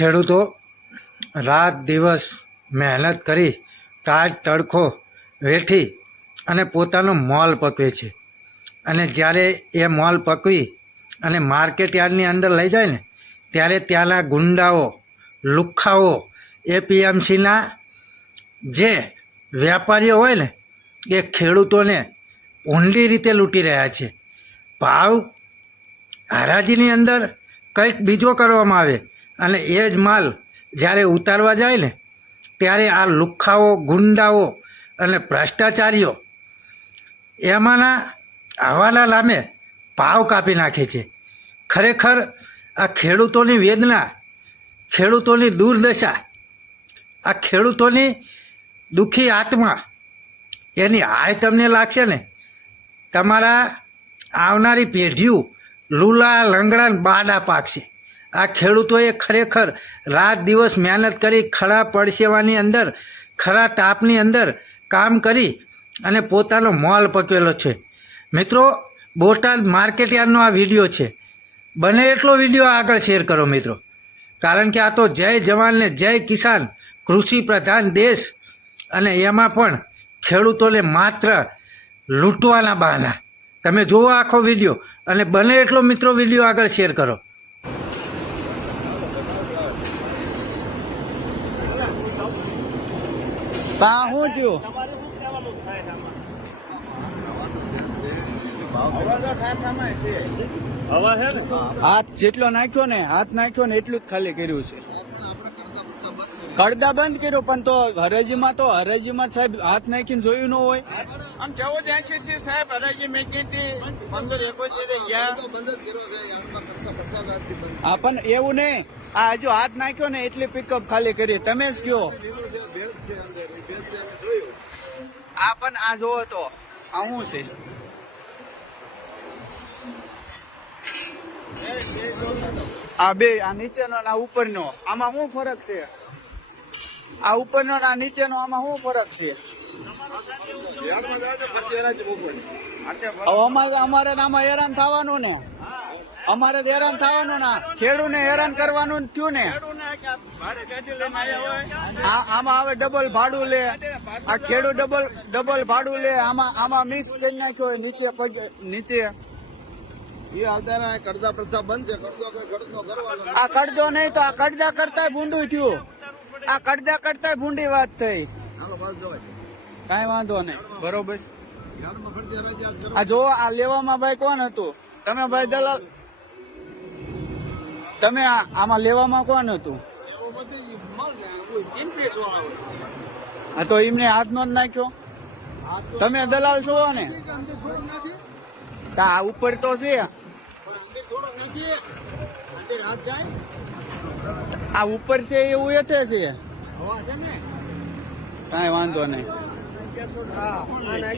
ખેડૂતો રાત દિવસ મહેનત કરી તાજ તડખો વેઠી અને પોતાનો મોલ પકવે છે. અને જ્યારે એ મોલ પકવી અને માર્કેટ યાર્ડની અંદર લઈ જાય ને, ત્યારે ત્યાંના ગુંડાઓ, લુખ્ખાઓ, એપીએમસીના જે વેપારીઓ હોય ને, એ ખેડૂતોને ઊંડી રીતે લૂંટી રહ્યા છે. ભાવ હરાજીની અંદર કંઈક બીજો કરવામાં આવે. અને એ જ માલ જ્યારે ઉતારવા જાય ને, ત્યારે આ લુખ્ખાઓ ગુંડાઓ અને ભ્રષ્ટાચારીઓ એમાંના આવાના લામે ભાવ કાપી નાખે છે. ખરેખર આ ખેડૂતોની વેદના, ખેડૂતોની દુર્દશા, આ ખેડૂતોની દુઃખી આત્મા, એની હાય તમને લાગશે ને? તમારા આવનારી પેઢીઓ લૂલા લંગડા બાડા પાકશે. આ ખેડૂતોએ ખરેખર રાત દિવસ મહેનત કરી ખરા પડસેવાની અંદર, ખરા તાપની અંદર કામ કરી અને પોતાનો મોલ પકવેલો છે. મિત્રો, બોટાદ માર્કેટ યાર્ડનો આ વીડિયો છે. બને એટલો વીડિયો આગળ શેર કરો મિત્રો. કારણ કે આ તો જય જવાન ને જય કિસાન, કૃષિ પ્રધાન દેશ અને એમાં પણ ખેડૂતોને માત્ર લૂંટવાના બહાના. તમે જુઓ આખો વીડિયો અને બને એટલો મિત્રો વીડિયો આગળ શેર કરો. તા શું થયું? હાથ જેટલો નાખ્યો ને હાથ નાખ્યો ને એટલું જ ખાલી કર્યું છે. કડદા બંધ કર્યો પણ તો હરેજીમાં તો હરેજીમાં સાહેબ હાથ નાખીને જોયું ન હોય. આમ ચૌદ એસી થી સાહેબ હરાજી મેકી હતી પંદર એકોતેર ગયા. હા પણ એવું નહીં. આ હજુ હાથ નાખ્યો ને એટલી પિકઅપ ખાલી કરી. તમે જ કયો આ પણ આ જોવો તો આ શું છે? આ બે આ નીચેનો ને આ ઉપરનો. આમાં શું ફરક છે? આ ઉપરનો આ નીચેનો આમાં શું ફરક છે? અમારે અમારે આમાં હેરાન થવાનું ને. અમારે હેરાન થવાનું ના ખેડૂને હેરાન કરવાનું થયું ને. ભાડે ગાડી લઈને આવ્યા હોય આ આમાં હવે ડબલ ભાડું લે. આ ખેડૂત ડબલ ડબલ ભાડું લે. આમાં આમાં મિક્સ કરી નાખ્યો હોય નીચે પગ નીચે. એ અત્યારે કરતા પ્રથા બંધ આ કરજો નહીં તો આ કડદા કરતા ભૂંડું થયું. આ કડદા કરતા ભૂંડી વાત થઈ. કઈ કાંઈ વાંધો નહીં. બરોબર. આ જો આ લેવામાં ભાઈ કોણ હતું? તમે ભાઈ દલાલ તમે આમાં લેવામાં કોણ હતું હા, તો એમને હાથ નો જ નાખ્યો. તમે દલાલ છો ને? આ ઉપર તો છે? આ ઉપર છે એવું એઠે છે? કાંઈ વાંધો નહીં.